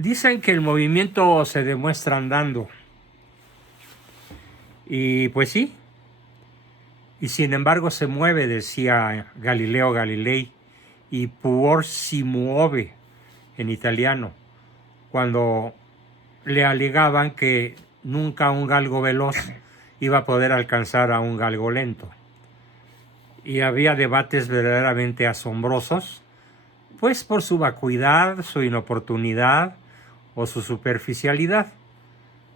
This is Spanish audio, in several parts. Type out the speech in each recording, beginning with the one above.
Dicen que el movimiento se demuestra andando. Y pues sí, y sin embargo se mueve, decía Galileo Galilei, y puor si muove en italiano, cuando le alegaban que nunca un galgo veloz iba a poder alcanzar a un galgo lento. Y había debates verdaderamente asombrosos, pues por su vacuidad, su inoportunidad o su superficialidad.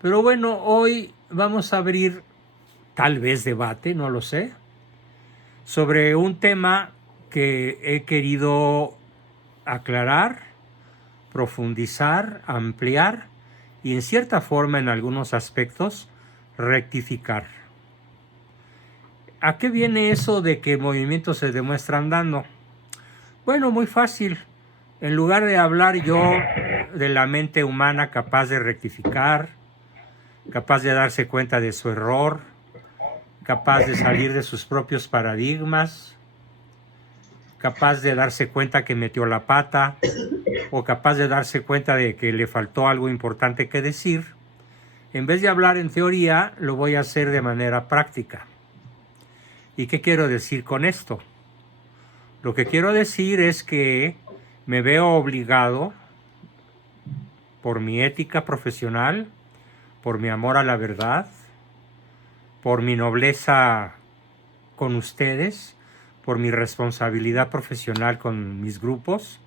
Pero bueno, hoy vamos a abrir, tal vez debate, no lo sé, sobre un tema que he querido aclarar, profundizar, ampliar y en cierta forma en algunos aspectos rectificar. ¿A qué viene eso de que el movimiento se demuestra andando? Bueno, muy fácil. En lugar de hablar yo de la mente humana capaz de rectificar, capaz de darse cuenta de su error, capaz de salir de sus propios paradigmas, capaz de darse cuenta que metió la pata o capaz de darse cuenta de que le faltó algo importante que decir, en vez de hablar en teoría, lo voy a hacer de manera práctica. ¿Y qué quiero decir con esto? Lo que quiero decir es que me veo obligado, por mi ética profesional, por mi amor a la verdad, por mi nobleza con ustedes, por mi responsabilidad profesional con mis grupos,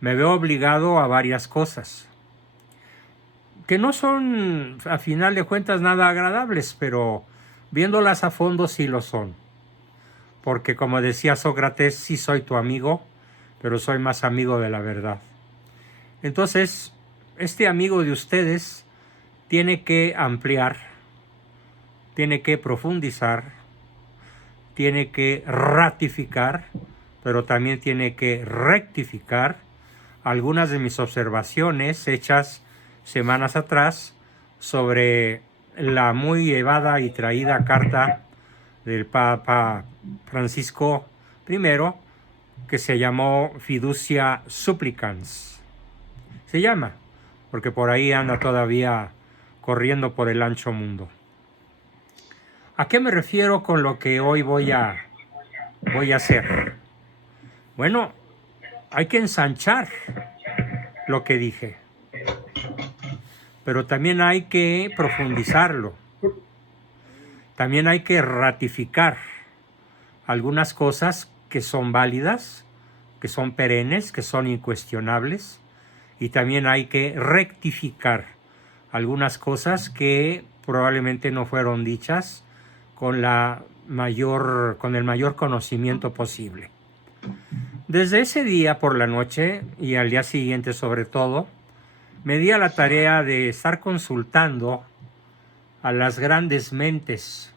me veo obligado a varias cosas, que no son, a final de cuentas, nada agradables, pero viéndolas a fondo sí lo son. Porque como decía Sócrates, sí soy tu amigo, pero soy más amigo de la verdad. Entonces, este amigo de ustedes tiene que ampliar, tiene que profundizar, tiene que ratificar, pero también tiene que rectificar algunas de mis observaciones hechas semanas atrás sobre la muy llevada y traída carta del Papa Francisco I, que se llamó Fiducia Supplicans. Se llama, porque por ahí anda todavía corriendo por el ancho mundo. ¿A qué me refiero con lo que hoy voy a hacer? Bueno, hay que ensanchar lo que dije, pero también hay que profundizarlo. También hay que ratificar algunas cosas que son válidas, que son perennes, que son incuestionables, y también hay que rectificar algunas cosas que probablemente no fueron dichas con el mayor conocimiento posible. Desde ese día por la noche y al día siguiente sobre todo, me di a la tarea de estar consultando a las grandes mentes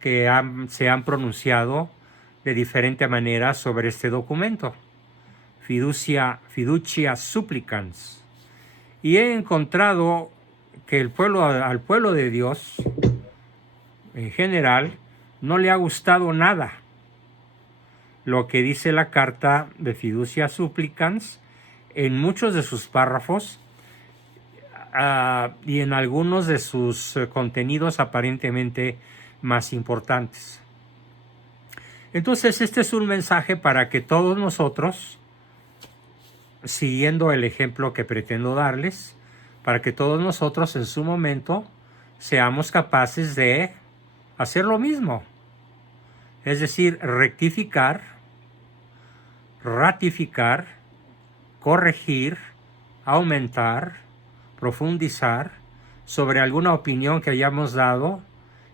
que se han pronunciado de diferente manera sobre este documento, Fiducia Supplicans. Y he encontrado que al pueblo de Dios, en general, no le ha gustado nada lo que dice la carta de Fiducia Supplicans en muchos de sus párrafos y en algunos de sus contenidos aparentemente más importantes. Entonces, este es un mensaje para que todos nosotros, siguiendo el ejemplo que pretendo darles, para que todos nosotros en su momento seamos capaces de hacer lo mismo. Es decir, rectificar, ratificar, corregir, aumentar, profundizar sobre alguna opinión que hayamos dado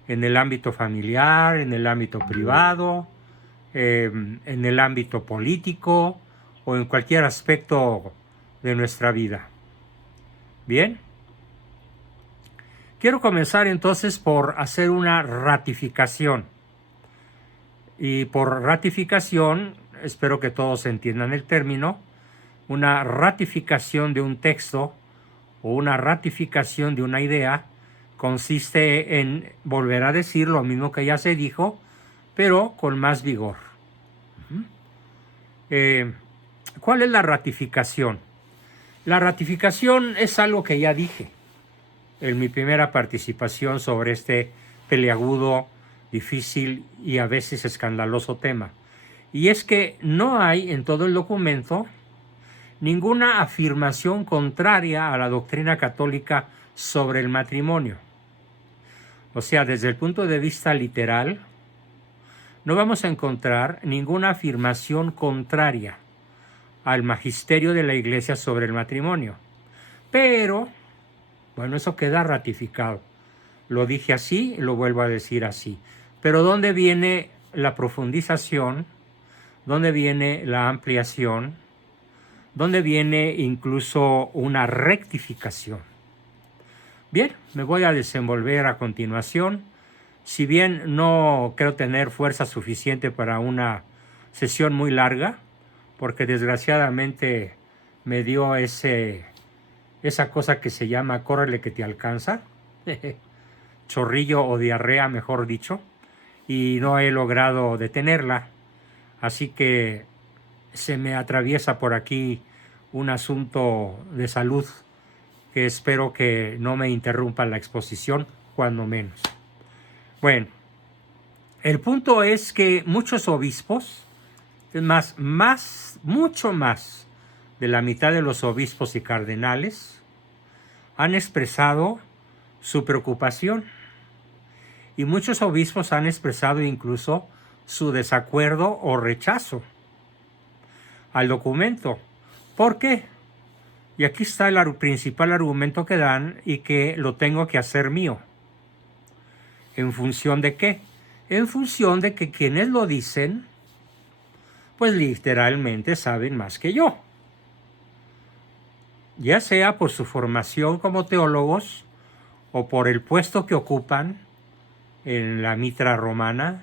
en el ámbito familiar, en el ámbito privado, en el ámbito político o en cualquier aspecto de nuestra vida. Bien, quiero comenzar entonces por hacer una ratificación. Y por ratificación, espero que todos entiendan el término, una ratificación de un texto o una ratificación de una idea consiste en volver a decir lo mismo que ya se dijo, pero con más vigor. ¿Cuál es la ratificación? La ratificación es algo que ya dije en mi primera participación sobre este peliagudo, difícil y a veces escandaloso tema. Y es que no hay en todo el documento ninguna afirmación contraria a la doctrina católica sobre el matrimonio. O sea, desde el punto de vista literal, no vamos a encontrar ninguna afirmación contraria al magisterio de la Iglesia sobre el matrimonio. Pero, bueno, eso queda ratificado. Lo dije así, lo vuelvo a decir así. Pero ¿dónde viene la profundización? ¿Dónde viene la ampliación? ¿Dónde viene incluso una rectificación? Bien, me voy a desenvolver a continuación. Si bien no creo tener fuerza suficiente para una sesión muy larga, porque desgraciadamente me dio esa cosa que se llama córrele que te alcanza, chorrillo o diarrea, mejor dicho, y no he logrado detenerla. Así que se me atraviesa por aquí un asunto de salud que espero que no me interrumpa la exposición, cuando menos. Bueno, el punto es que muchos obispos, es mucho más de la mitad de los obispos y cardenales, han expresado su preocupación, y muchos obispos han expresado incluso su desacuerdo o rechazo al documento. ¿Por qué? Y aquí está el principal argumento que dan y que lo tengo que hacer mío. ¿En función de qué? En función de que quienes lo dicen, pues literalmente saben más que yo. Ya sea por su formación como teólogos o por el puesto que ocupan en la mitra romana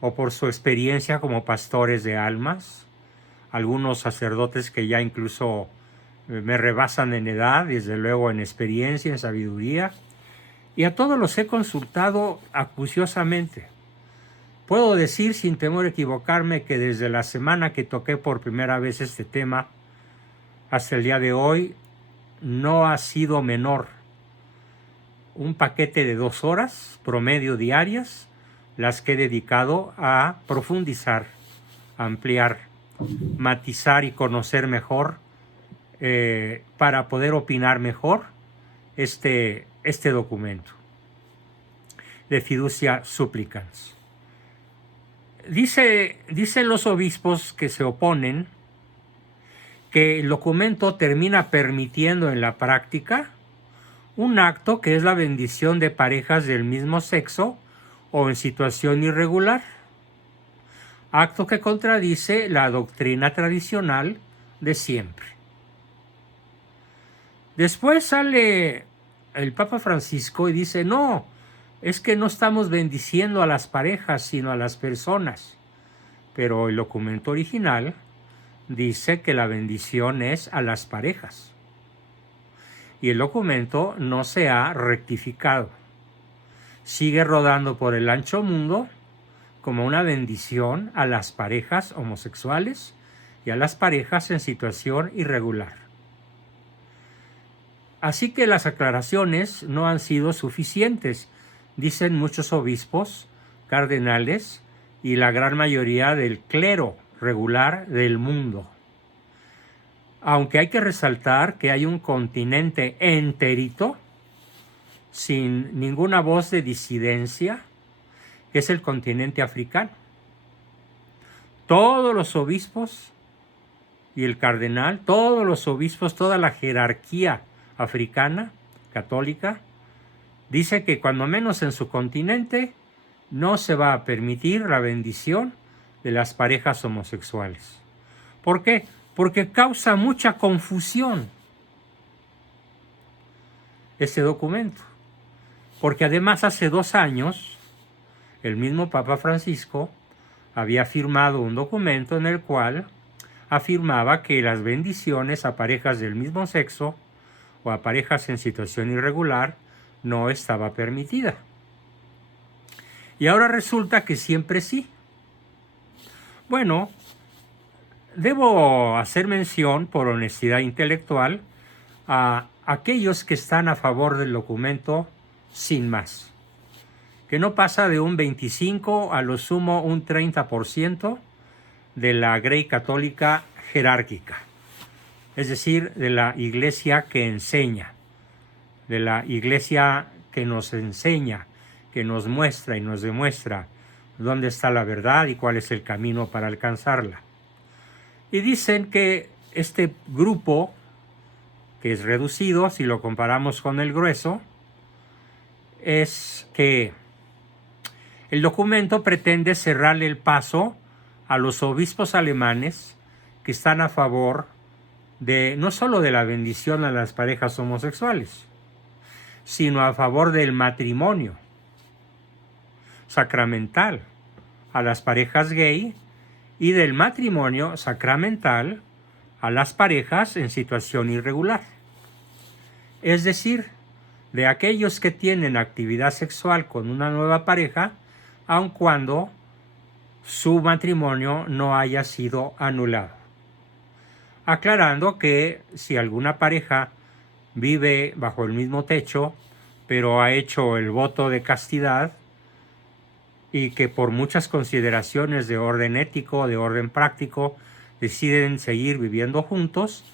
o por su experiencia como pastores de almas, algunos sacerdotes que ya incluso me rebasan en edad, desde luego en experiencia, en sabiduría, y a todos los he consultado acuciosamente. Puedo decir sin temor a equivocarme que desde la semana que toqué por primera vez este tema hasta el día de hoy no ha sido menor un paquete de 2 horas promedio diarias las que he dedicado a profundizar, ampliar, matizar y conocer mejor para poder opinar mejor este documento de Fiducia Supplicans. Dicen los obispos que se oponen que el documento termina permitiendo en la práctica un acto que es la bendición de parejas del mismo sexo o en situación irregular, acto que contradice la doctrina tradicional de siempre. Después sale el Papa Francisco y dice, no, es que no estamos bendiciendo a las parejas, sino a las personas. Pero el documento original dice que la bendición es a las parejas. Y el documento no se ha rectificado. Sigue rodando por el ancho mundo como una bendición a las parejas homosexuales y a las parejas en situación irregular. Así que las aclaraciones no han sido suficientes, dicen muchos obispos, cardenales y la gran mayoría del clero regular del mundo. Aunque hay que resaltar que hay un continente enterito, sin ninguna voz de disidencia, que es el continente africano. Todos los obispos y el cardenal, todos los obispos, toda la jerarquía africana, católica, dice que cuando menos en su continente no se va a permitir la bendición de las parejas homosexuales. ¿Por qué? Porque causa mucha confusión este documento. Porque además hace 2 años el mismo Papa Francisco había firmado un documento en el cual afirmaba que las bendiciones a parejas del mismo sexo o a parejas en situación irregular no estaba permitida. Y ahora resulta que siempre sí. Bueno, debo hacer mención, por honestidad intelectual, a aquellos que están a favor del documento sin más, que no pasa de un 25 a lo sumo un 30% de la Grey católica jerárquica, es decir, de la iglesia que enseña, de la iglesia que nos enseña, que nos muestra y nos demuestra dónde está la verdad y cuál es el camino para alcanzarla. Y dicen que este grupo, que es reducido si lo comparamos con el grueso, es que el documento pretende cerrarle el paso a los obispos alemanes que están a favor de no solo de la bendición a las parejas homosexuales, sino a favor del matrimonio sacramental a las parejas gay y del matrimonio sacramental a las parejas en situación irregular. Es decir, de aquellos que tienen actividad sexual con una nueva pareja, aun cuando su matrimonio no haya sido anulado. Aclarando que si alguna pareja vive bajo el mismo techo, pero ha hecho el voto de castidad y que por muchas consideraciones de orden ético, de orden práctico, deciden seguir viviendo juntos,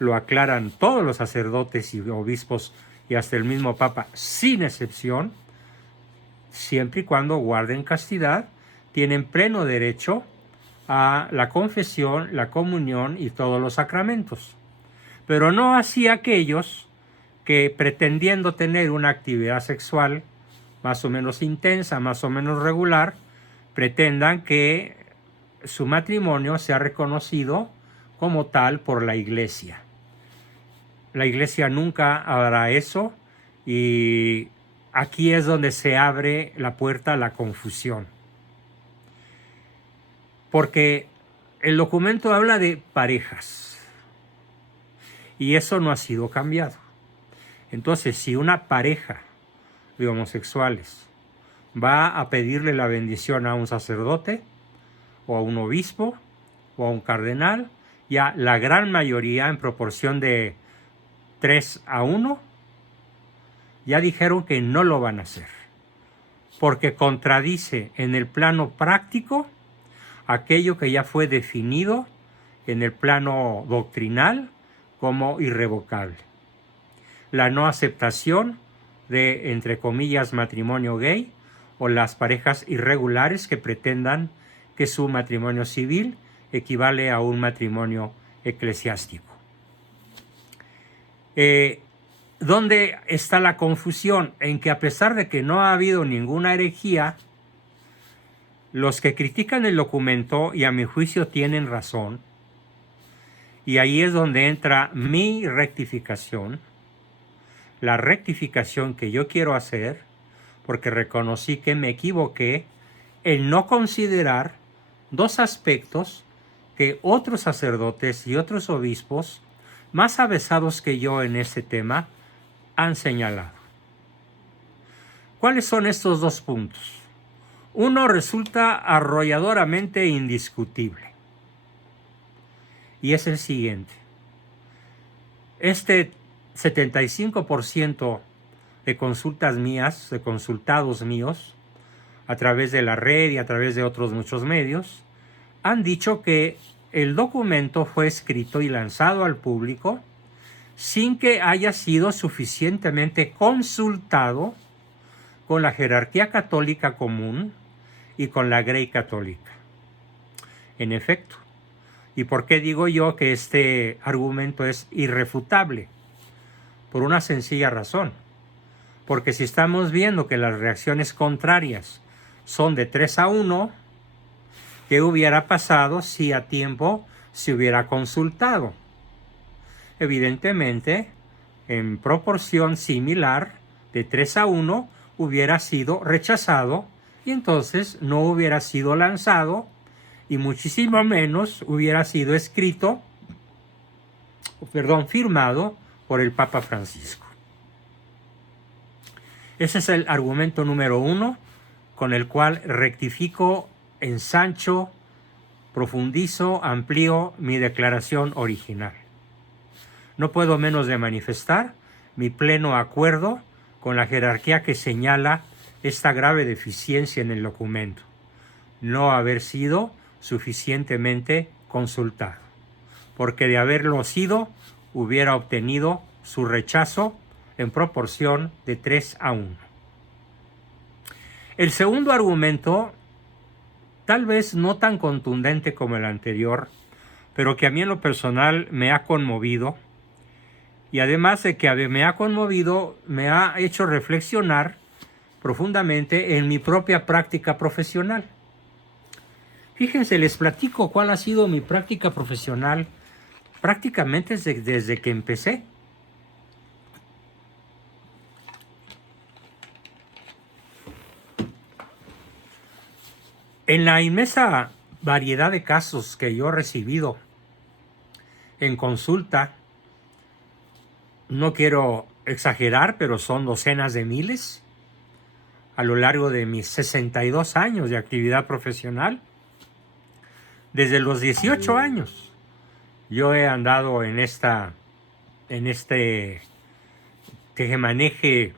lo aclaran todos los sacerdotes y obispos y hasta el mismo Papa, sin excepción, siempre y cuando guarden castidad, tienen pleno derecho a la confesión, la comunión y todos los sacramentos. Pero no así aquellos que, pretendiendo tener una actividad sexual más o menos intensa, más o menos regular, pretendan que su matrimonio sea reconocido como tal por la Iglesia. La Iglesia nunca hará eso y aquí es donde se abre la puerta a la confusión. Porque el documento habla de parejas y eso no ha sido cambiado. Entonces, si una pareja de homosexuales va a pedirle la bendición a un sacerdote o a un obispo o a un cardenal, ya la gran mayoría, en proporción de 3-1, ya dijeron que no lo van a hacer, porque contradice en el plano práctico aquello que ya fue definido en el plano doctrinal como irrevocable. La no aceptación de, entre comillas, matrimonio gay o las parejas irregulares que pretendan que su matrimonio civil equivale a un matrimonio eclesiástico. ¿Dónde está la confusión? En que a pesar de que no ha habido ninguna herejía, los que critican el documento, y a mi juicio tienen razón, y ahí es donde entra mi rectificación, la rectificación que yo quiero hacer, porque reconocí que me equivoqué en no considerar dos aspectos que otros sacerdotes y otros obispos más avesados que yo en este tema han señalado. ¿Cuáles son estos dos puntos? Uno resulta arrolladoramente indiscutible y es el siguiente. Este 75% de consultas mías, de consultados míos, a través de la red y a través de otros muchos medios, han dicho que el documento fue escrito y lanzado al público sin que haya sido suficientemente consultado con la jerarquía católica común y con la Grey católica. En efecto, ¿y por qué digo yo que este argumento es irrefutable? Por una sencilla razón. Porque si estamos viendo que las reacciones contrarias son de 3-1, ¿qué hubiera pasado si a tiempo se hubiera consultado? Evidentemente, en proporción similar, de 3-1, hubiera sido rechazado y entonces no hubiera sido lanzado y muchísimo menos hubiera sido firmado por el Papa Francisco. Ese es el argumento número 1 con el cual rectifico, ensancho, profundizo, amplío mi declaración original. no puedo menos de manifestar mi pleno acuerdo con la jerarquía que señala esta grave deficiencia en el documento: no haber sido suficientemente consultado, porque de haberlo sido hubiera obtenido su rechazo en proporción de 3-1. El segundo argumento, tal vez no tan contundente como el anterior, pero que a mí en lo personal me ha conmovido, y además de que me ha conmovido, me ha hecho reflexionar profundamente en mi propia práctica profesional. Fíjense, les platico cuál ha sido mi práctica profesional prácticamente desde que empecé. En la inmensa variedad de casos que yo he recibido en consulta, no quiero exagerar, pero son docenas de miles a lo largo de mis 62 años de actividad profesional. Desde los 18 años yo he andado en este tejemaneje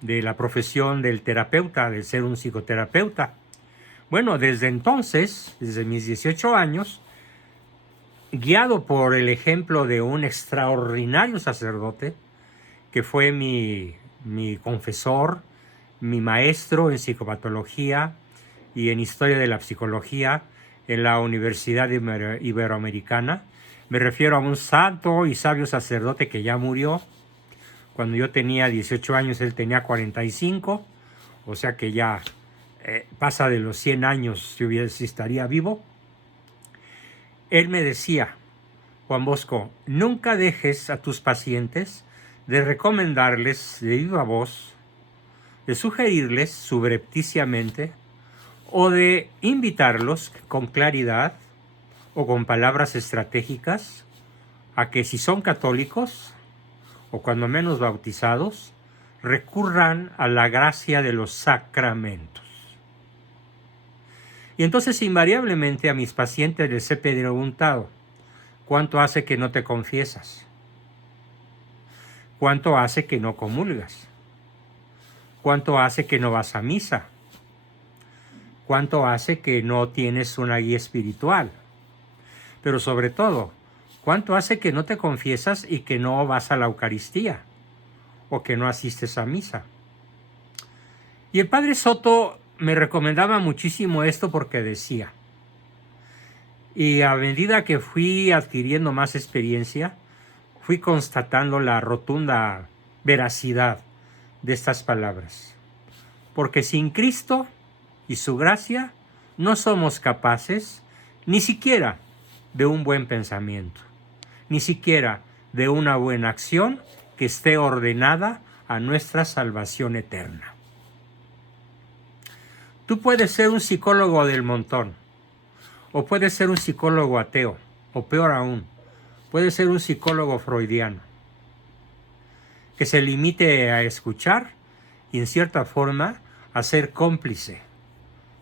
de la profesión del terapeuta, de ser un psicoterapeuta. Bueno, desde entonces, desde mis 18 años, guiado por el ejemplo de un extraordinario sacerdote que fue mi confesor, mi maestro en psicopatología y en historia de la psicología en la Universidad Iberoamericana. Me refiero a un santo y sabio sacerdote que ya murió. Cuando yo tenía 18 años, él tenía 45, o sea que ya pasa de los 100 años si estaría vivo. Él me decía: Juan Bosco, nunca dejes a tus pacientes de recomendarles de viva voz, de sugerirles subrepticiamente o de invitarlos con claridad o con palabras estratégicas a que, si son católicos o cuando menos bautizados, recurran a la gracia de los sacramentos. Y entonces invariablemente a mis pacientes les he preguntado: ¿cuánto hace que no te confiesas? ¿Cuánto hace que no comulgas? ¿Cuánto hace que no vas a misa? ¿Cuánto hace que no tienes una guía espiritual? Pero sobre todo, ¿cuánto hace que no te confiesas y que no vas a la Eucaristía? ¿O que no asistes a misa? Y el padre Soto me recomendaba muchísimo esto porque decía, y a medida que fui adquiriendo más experiencia, fui constatando la rotunda veracidad de estas palabras. Porque sin Cristo y su gracia no somos capaces ni siquiera de un buen pensamiento, ni siquiera de una buena acción que esté ordenada a nuestra salvación eterna. Tú puedes ser un psicólogo del montón, o puedes ser un psicólogo ateo, o peor aún, puedes ser un psicólogo freudiano, que se limite a escuchar y en cierta forma a ser cómplice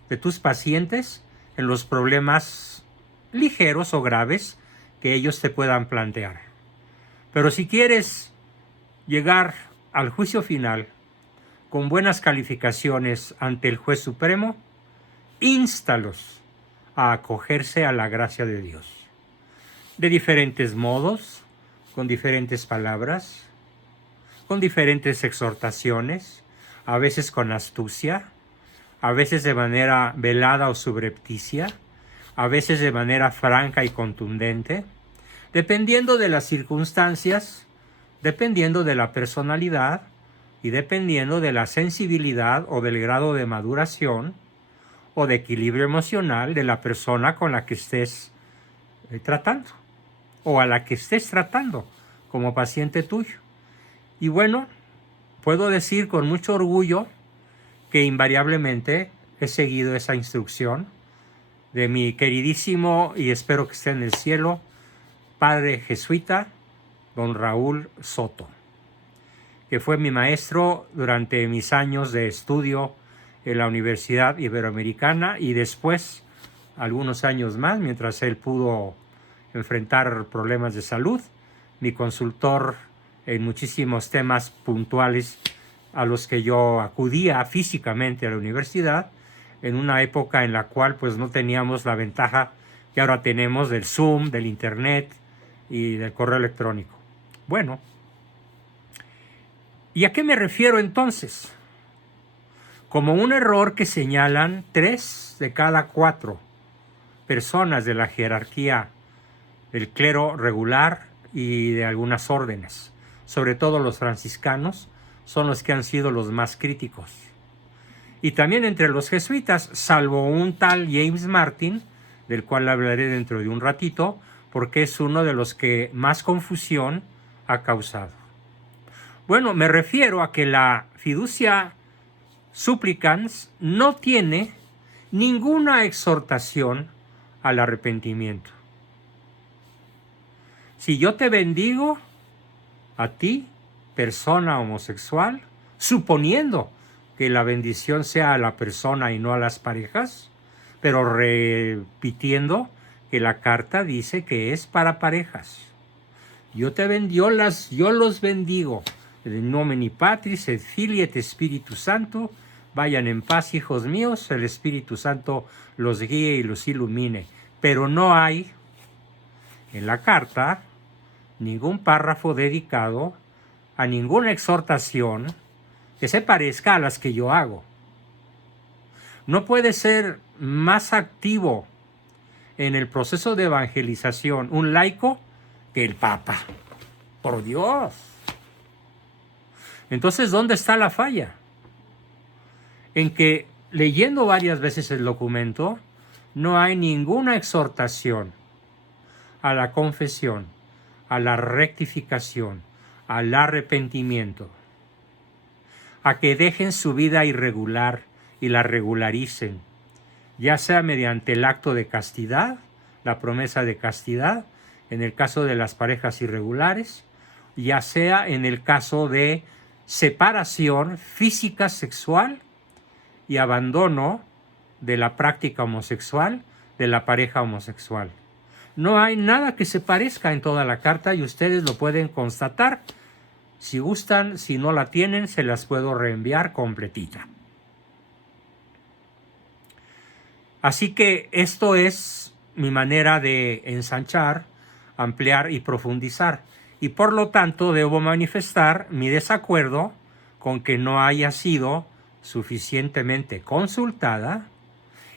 de tus pacientes en los problemas ligeros o graves que ellos te puedan plantear. Pero si quieres llegar al juicio final con buenas calificaciones ante el juez supremo,ínstalos a acogerse a la gracia de Dios. De diferentes modos, con diferentes palabras, con diferentes exhortaciones, a veces con astucia, a veces de manera velada o subrepticia, a veces de manera franca y contundente, dependiendo de las circunstancias, dependiendo de la personalidad y dependiendo de la sensibilidad o del grado de maduración o de equilibrio emocional de la persona con la que estés tratando o a la que estés tratando como paciente tuyo. Y bueno, puedo decir con mucho orgullo que invariablemente he seguido esa instrucción de mi queridísimo, y espero que esté en el cielo, padre jesuita, don Raúl Soto, que fue mi maestro durante mis años de estudio en la Universidad Iberoamericana y después algunos años más, mientras él pudo enfrentar problemas de salud, mi consultor en muchísimos temas puntuales a los que yo acudía físicamente a la universidad, en una época en la cual pues no teníamos la ventaja que ahora tenemos del Zoom, del Internet y del correo electrónico. Bueno, ¿y a qué me refiero entonces? Como un error que señalan 3 de cada 4 personas de la jerarquía del clero regular y de algunas órdenes, sobre todo los franciscanos, son los que han sido los más críticos. Y también entre los jesuitas, salvo un tal James Martin, del cual hablaré dentro de un ratito, porque es uno de los que más confusión ha causado. Bueno, me refiero a que la fiducia supplicans no tiene ninguna exhortación al arrepentimiento. Si yo te bendigo a ti, persona homosexual, suponiendo que la bendición sea a la persona y no a las parejas, pero repitiendo que la carta dice que es para parejas. Yo los bendigo. In nomine Patris et Filii et Spiritus Sancto. Vayan en paz, hijos míos, el Espíritu Santo los guíe y los ilumine. Pero no hay en la carta ningún párrafo dedicado a ninguna exhortación que se parezca a las que yo hago. No puede ser más activo en el proceso de evangelización un laico que el Papa. Por Dios. Entonces, ¿dónde está la falla? En que, leyendo varias veces el documento, no hay ninguna exhortación a la confesión, a la rectificación, al arrepentimiento, a que dejen su vida irregular y la regularicen, ya sea mediante el acto de castidad, la promesa de castidad, en el caso de las parejas irregulares, ya sea en el caso de separación física sexual y abandono de la práctica homosexual de la pareja homosexual. No hay nada que se parezca en toda la carta y ustedes lo pueden constatar. Si gustan, si no la tienen, se las puedo reenviar completita. Así que esto es mi manera de ensanchar, ampliar y profundizar. Y por lo tanto debo manifestar mi desacuerdo con que no haya sido suficientemente consultada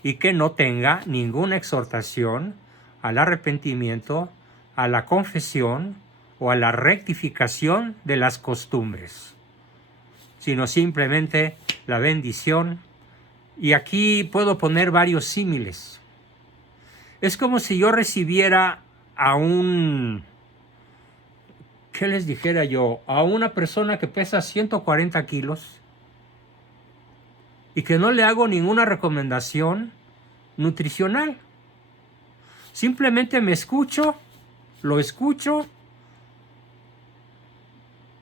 y que no tenga ninguna exhortación al arrepentimiento, a la confesión o a la rectificación de las costumbres, sino simplemente la bendición. Y aquí puedo poner varios símiles. Es como si yo recibiera a ¿qué les dijera yo? A una persona que pesa 140 kilos y que no le hago ninguna recomendación nutricional. Simplemente me escucho, lo escucho,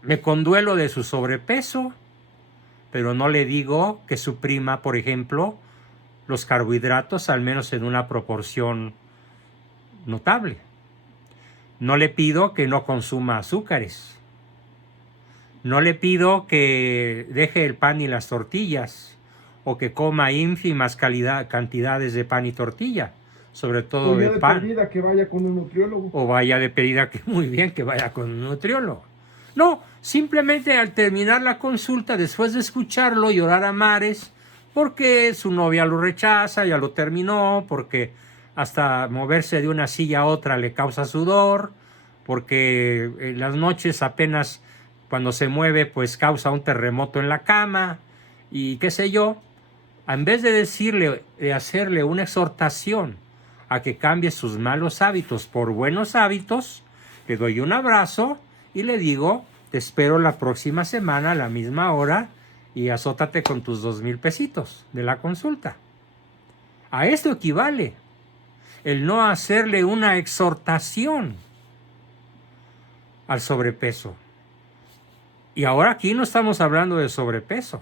me conduelo de su sobrepeso, pero no le digo que suprima, por ejemplo, los carbohidratos al menos en una proporción notable. No le pido que no consuma azúcares. No le pido que deje el pan y las tortillas o que coma ínfimas cantidades de pan y tortilla, sobre todo de pan. De pedida que vaya con un nutriólogo. O vaya de pedida que muy bien que vaya con un nutriólogo. No, simplemente al terminar la consulta, después de escucharlo llorar a mares, porque su novia lo rechaza, ya lo terminó, porque hasta moverse de una silla a otra le causa sudor, porque en las noches apenas cuando se mueve pues causa un terremoto en la cama y qué sé yo. En vez de decirle, de hacerle una exhortación a que cambie sus malos hábitos por buenos hábitos, le doy un abrazo y le digo, te espero la próxima semana a la misma hora y azótate con tus 2,000 pesitos de la consulta. A esto equivale el no hacerle una exhortación al sobrepeso. Y ahora aquí no estamos hablando de sobrepeso.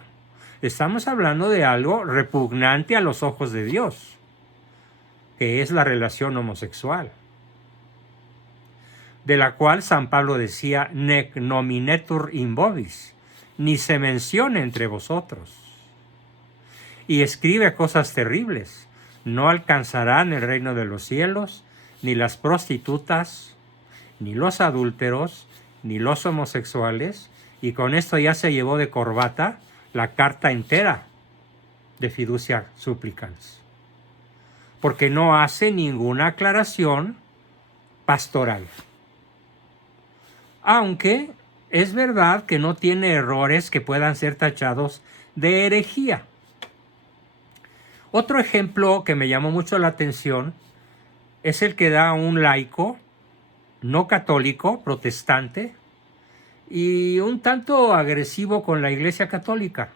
Estamos hablando de algo repugnante a los ojos de Dios, que es la relación homosexual. de la cual San Pablo decía, nec nominetur in vobis, ni se menciona entre vosotros. Y escribe cosas terribles. No alcanzarán el reino de los cielos, ni las prostitutas, ni los adúlteros, ni los homosexuales, y con esto ya se llevó de corbata la carta entera de Fiducia Supplicans, porque no hace ninguna aclaración pastoral. Aunque es verdad que no tiene errores que puedan ser tachados de herejía. Otro ejemplo que me llamó mucho la atención es el que da un laico no católico, protestante, y un tanto agresivo con la Iglesia Católica.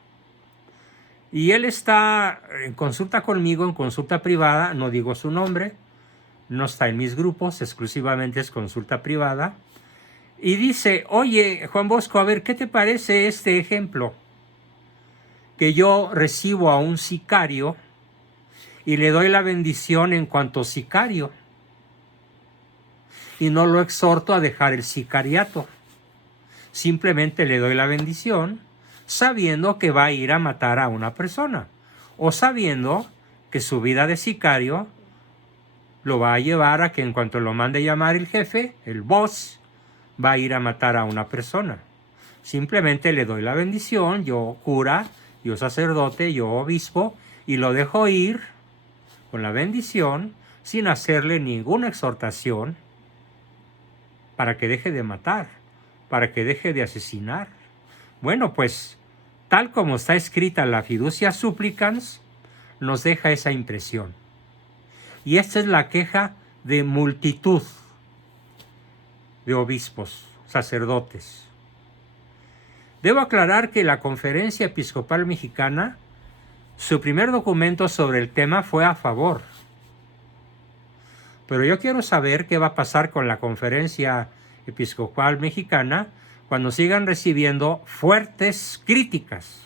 Y él está en consulta conmigo, en consulta privada, no digo su nombre, no está en mis grupos, exclusivamente es consulta privada, y dice, oye, Juan Bosco, a ver, ¿qué te parece este ejemplo? Que yo recibo a un sicario y le doy la bendición en cuanto sicario, y no lo exhorto a dejar el sicariato. Simplemente le doy la bendición sabiendo que va a ir a matar a una persona, o sabiendo que su vida de sicario lo va a llevar a que en cuanto lo mande llamar el jefe, el boss, va a ir a matar a una persona. Simplemente le doy la bendición, yo cura, yo sacerdote, yo obispo, y lo dejo ir con la bendición sin hacerle ninguna exhortación para que deje de matar, para que deje de asesinar. Bueno, pues, tal como está escrita la Fiducia Supplicans, nos deja esa impresión. Y esta es la queja de multitud de obispos, sacerdotes. Debo aclarar que la Conferencia Episcopal Mexicana, su primer documento sobre el tema fue a favor. Pero yo quiero saber qué va a pasar con la Conferencia Episcopal Mexicana cuando sigan recibiendo fuertes críticas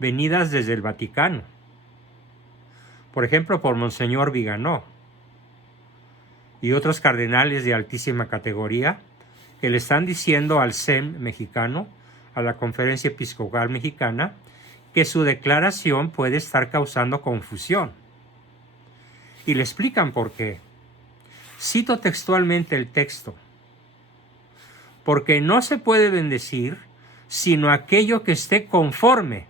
venidas desde el Vaticano. Por ejemplo, por Monseñor Viganó y otros cardenales de altísima categoría que le están diciendo al CEM mexicano, a la Conferencia Episcopal Mexicana, que su declaración puede estar causando confusión. Y le explican por qué. Cito textualmente el texto. Porque no se puede bendecir sino aquello que esté conforme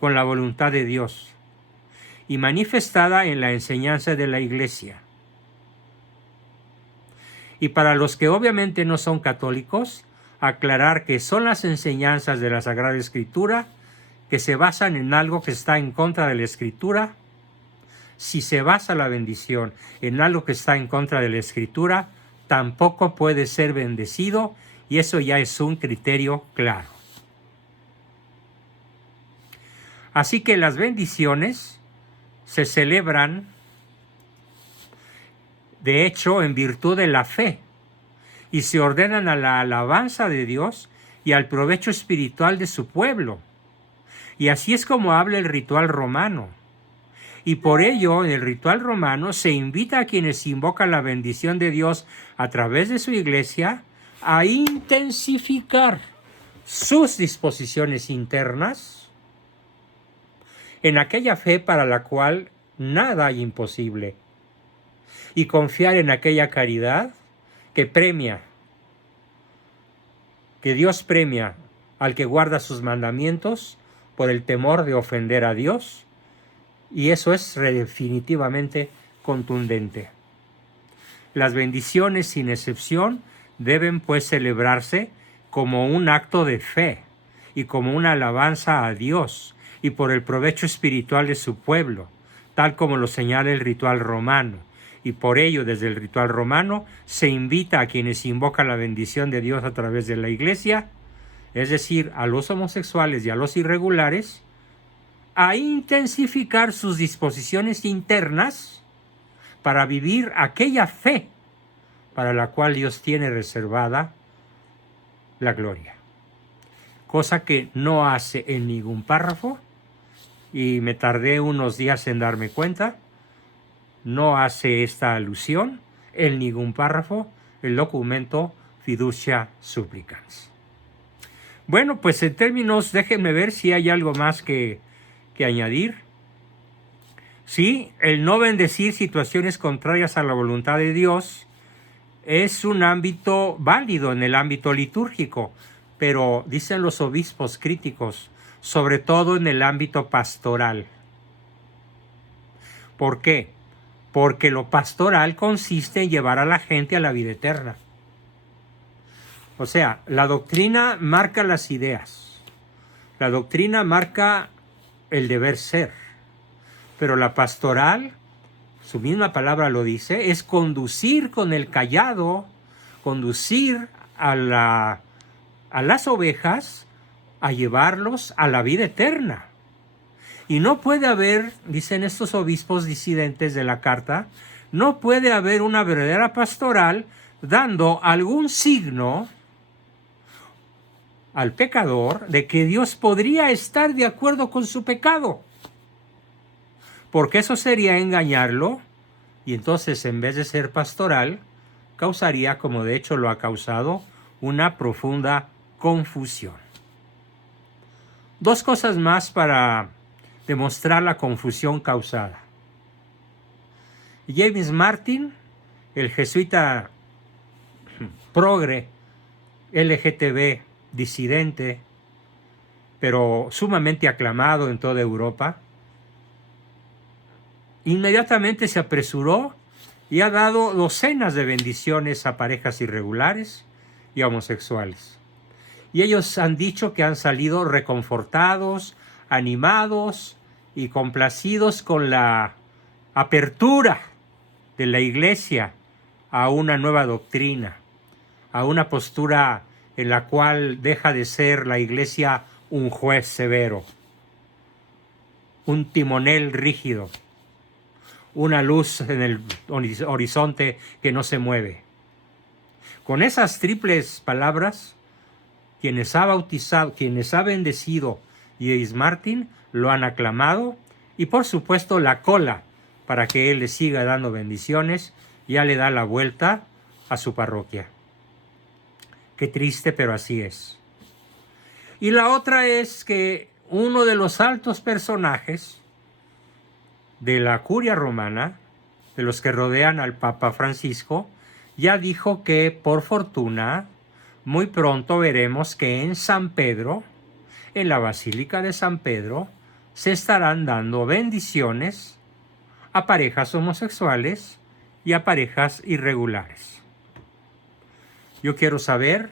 con la voluntad de Dios y manifestada en la enseñanza de la Iglesia. Y para los que obviamente no son católicos, aclarar que son las enseñanzas de la Sagrada Escritura que se basan en algo que está en contra de la Escritura. Si se basa la bendición en algo que está en contra de la Escritura, tampoco puede ser bendecido, y eso ya es un criterio claro. Así que las bendiciones se celebran, de hecho, en virtud de la fe, y se ordenan a la alabanza de Dios y al provecho espiritual de su pueblo. Y así es como habla el ritual romano. Y por ello, en el ritual romano se invita a quienes invocan la bendición de Dios a través de su iglesia a intensificar sus disposiciones internas en aquella fe para la cual nada hay imposible, y confiar en aquella caridad que premia, que Dios premia al que guarda sus mandamientos por el temor de ofender a Dios, y eso es definitivamente contundente. Las bendiciones, sin excepción, deben pues celebrarse como un acto de fe y como una alabanza a Dios y por el provecho espiritual de su pueblo, tal como lo señala el ritual romano. Y por ello, desde el ritual romano, se invita a quienes invocan la bendición de Dios a través de la Iglesia, es decir, a los homosexuales y a los irregulares, a intensificar sus disposiciones internas para vivir aquella fe para la cual Dios tiene reservada la gloria. Cosa que no hace en ningún párrafo, y me tardé unos días en darme cuenta, no hace esta alusión en ningún párrafo el documento Fiducia Supplicans. Bueno, pues en términos, déjenme ver si hay algo más que añadir. Sí, el no bendecir situaciones contrarias a la voluntad de Dios es un ámbito válido en el ámbito litúrgico, pero dicen los obispos críticos, sobre todo en el ámbito pastoral. ¿Por qué? Porque lo pastoral consiste en llevar a la gente a la vida eterna. O sea, la doctrina marca las ideas, la doctrina marca el deber ser, pero la pastoral, su misma palabra lo dice, es conducir con el cayado, conducir a las ovejas a llevarlos a la vida eterna. Y no puede haber, dicen estos obispos disidentes de la carta, no puede haber una verdadera pastoral dando algún signo al pecador de que Dios podría estar de acuerdo con su pecado. Porque eso sería engañarlo, y entonces en vez de ser pastoral, causaría, como de hecho lo ha causado, una profunda confusión. Dos cosas más para demostrar la confusión causada. James Martin, el jesuita progre, LGTB, disidente, pero sumamente aclamado en toda Europa, inmediatamente se apresuró y ha dado docenas de bendiciones a parejas irregulares y homosexuales. Y ellos han dicho que han salido reconfortados, animados y complacidos con la apertura de la Iglesia a una nueva doctrina, a una postura en la cual deja de ser la Iglesia un juez severo, un timonel rígido, una luz en el horizonte que no se mueve. Con esas triples palabras, quienes ha bautizado, quienes ha bendecido James Martin, lo han aclamado y por supuesto la cola para que él le siga dando bendiciones, ya le da la vuelta a su parroquia. Qué triste, pero así es. Y la otra es que uno de los altos personajes de la curia romana, de los que rodean al Papa Francisco, ya dijo que por fortuna muy pronto veremos que en San Pedro, en la Basílica de San Pedro, se estarán dando bendiciones a parejas homosexuales y a parejas irregulares. Yo quiero saber,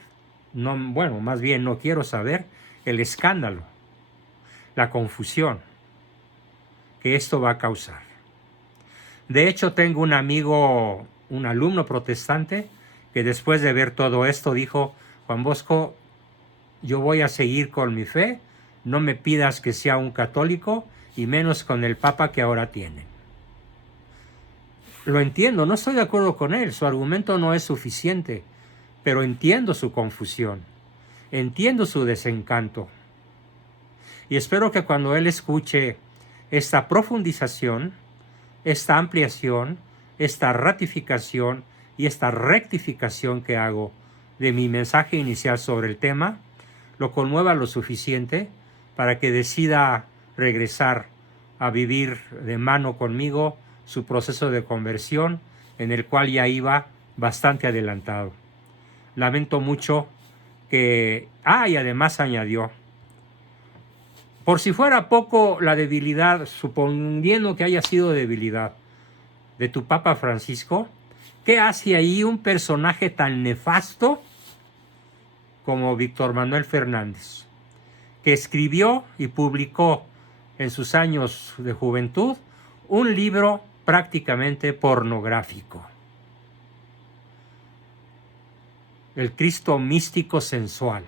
más bien no quiero saber el escándalo, la confusión que esto va a causar. De hecho, tengo un amigo, un alumno protestante, que después de ver todo esto dijo: Juan Bosco, yo voy a seguir con mi fe, no me pidas que sea un católico, y menos con el Papa que ahora tienen. Lo entiendo, no estoy de acuerdo con él, su argumento no es suficiente, pero entiendo su confusión, entiendo su desencanto. Y espero que cuando él escuche esta profundización, esta ampliación, esta ratificación y esta rectificación que hago de mi mensaje inicial sobre el tema, lo conmueva lo suficiente para que decida regresar a vivir de mano conmigo su proceso de conversión, en el cual ya iba bastante adelantado. Lamento mucho que... y además añadió, por si fuera poco la debilidad, suponiendo que haya sido debilidad de tu Papa Francisco, ¿qué hace ahí un personaje tan nefasto como Víctor Manuel Fernández, que escribió y publicó en sus años de juventud un libro prácticamente pornográfico? El Cristo místico sensual.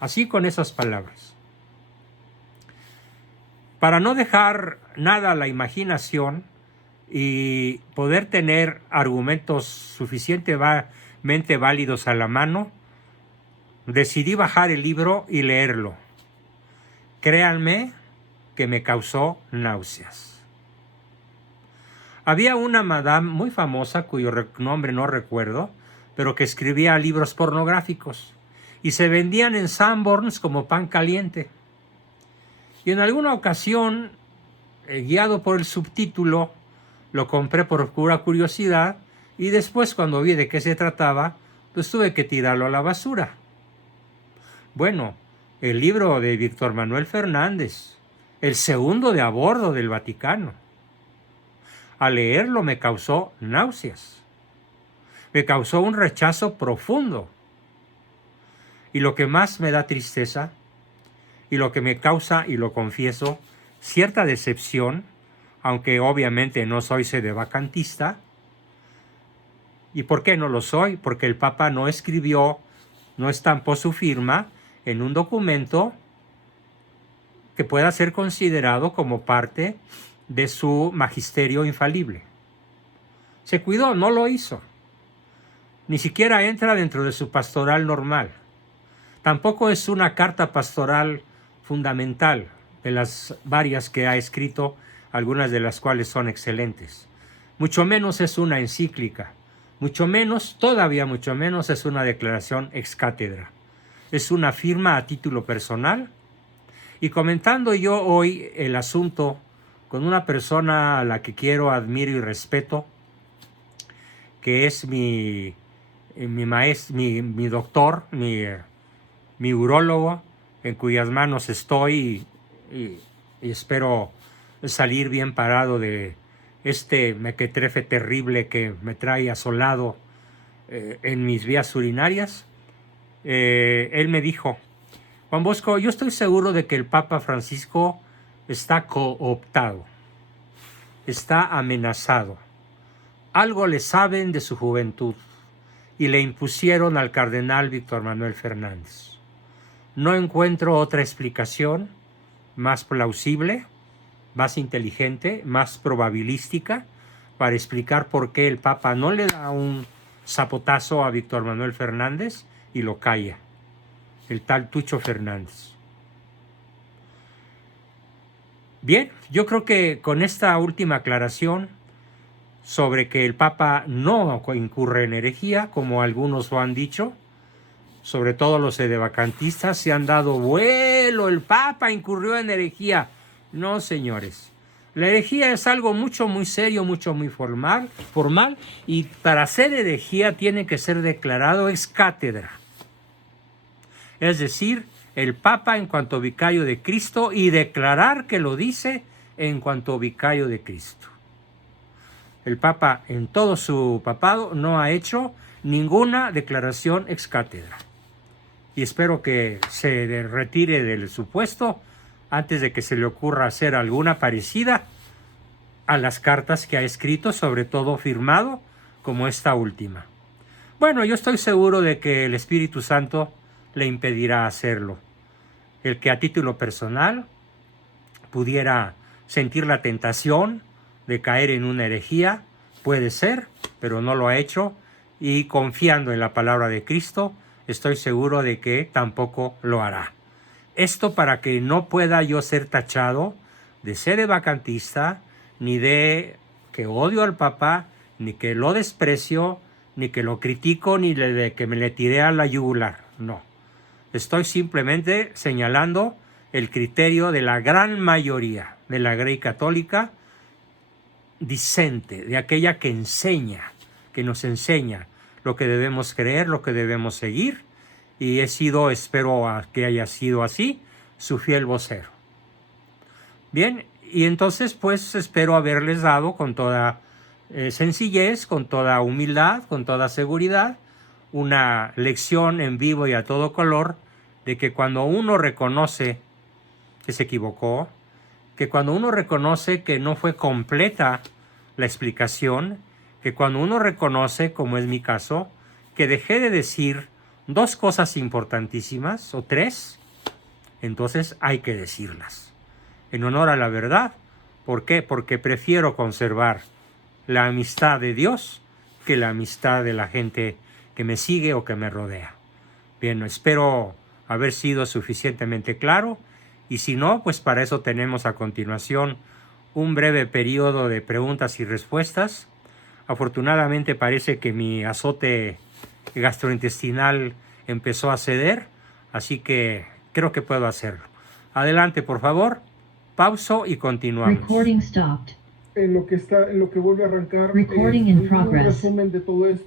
Así, con esas palabras. Para no dejar nada a la imaginación y poder tener argumentos suficientemente válidos a la mano, decidí bajar el libro y leerlo. Créanme que me causó náuseas. Había una madame muy famosa, cuyo nombre no recuerdo, pero que escribía libros pornográficos y se vendían en Sanborns como pan caliente. Y en alguna ocasión, guiado por el subtítulo, lo compré por pura curiosidad y después, cuando vi de qué se trataba, pues tuve que tirarlo a la basura. Bueno, el libro de Víctor Manuel Fernández, el segundo de a bordo del Vaticano. Al leerlo me causó náuseas. Me causó un rechazo profundo. Y lo que más me da tristeza, y lo que me causa, y lo confieso, cierta decepción, aunque obviamente no soy sedevacantista. ¿Y por qué no lo soy? Porque el Papa no escribió, no estampó su firma en un documento que pueda ser considerado como parte de su magisterio infalible. Se cuidó, no lo hizo. Ni siquiera entra dentro de su pastoral normal. Tampoco es una carta pastoral fundamental de las varias que ha escrito, algunas de las cuales son excelentes. Mucho menos es una encíclica. Mucho menos, todavía mucho menos, es una declaración ex cátedra. Es una firma a título personal. Y comentando yo hoy el asunto con una persona a la que quiero, admiro y respeto, que es mi doctor, mi urólogo, en cuyas manos estoy y espero salir bien parado de este mequetrefe terrible que me trae asolado en mis vías urinarias. Él me dijo: Juan Bosco, yo estoy seguro de que el Papa Francisco está cooptado, está amenazado. Algo le saben de su juventud y le impusieron al cardenal Víctor Manuel Fernández. No encuentro otra explicación más plausible, más inteligente, más probabilística para explicar por qué el Papa no le da un zapotazo a Víctor Manuel Fernández y lo calla, el tal Tucho Fernández. Bien, yo creo que con esta última aclaración sobre que el Papa no incurre en herejía, como algunos lo han dicho, sobre todo los sedevacantistas, se han dado vuelo, el Papa incurrió en herejía. No, señores. La herejía es algo muy serio, muy formal, y para ser herejía tiene que ser declarado ex cátedra. Es decir, el Papa en cuanto vicario de Cristo y declarar que lo dice en cuanto vicario de Cristo. El Papa en todo su papado no ha hecho ninguna declaración ex cátedra. Y espero que se retire del su puesto antes de que se le ocurra hacer alguna parecida a las cartas que ha escrito, sobre todo firmado, como esta última. Bueno, yo estoy seguro de que el Espíritu Santo le impedirá hacerlo. El que a título personal pudiera sentir la tentación de caer en una herejía, puede ser, pero no lo ha hecho, y confiando en la palabra de Cristo, estoy seguro de que tampoco lo hará. Esto para que no pueda yo ser tachado de sedevacantista, ni de que odio al Papa, ni que lo desprecio, ni que lo critico, ni de que me le tiré a la yugular. No. Estoy simplemente señalando el criterio de la gran mayoría de la Grey Católica discente, de aquella que enseña, que nos enseña lo que debemos creer, lo que debemos seguir, y he sido, espero que haya sido así, su fiel vocero. Bien, y entonces pues espero haberles dado con toda sencillez, con toda humildad, con toda seguridad, una lección en vivo y a todo color de que cuando uno reconoce que se equivocó, que cuando uno reconoce que no fue completa la explicación, que cuando uno reconoce, como es mi caso, que dejé de decir dos cosas importantísimas o tres, entonces hay que decirlas en honor a la verdad. ¿Por qué? Porque prefiero conservar la amistad de Dios que la amistad de la gente que me sigue o que me rodea. Bien, espero haber sido suficientemente claro, y si no, pues para eso tenemos a continuación un breve periodo de preguntas y respuestas. Afortunadamente parece que mi azote gastrointestinal empezó a ceder, así que creo que puedo hacerlo. Adelante, por favor. Pauso y continuamos. Recording stopped. En lo que vuelve a arrancar, Recording in un progress. resumen de todo esto.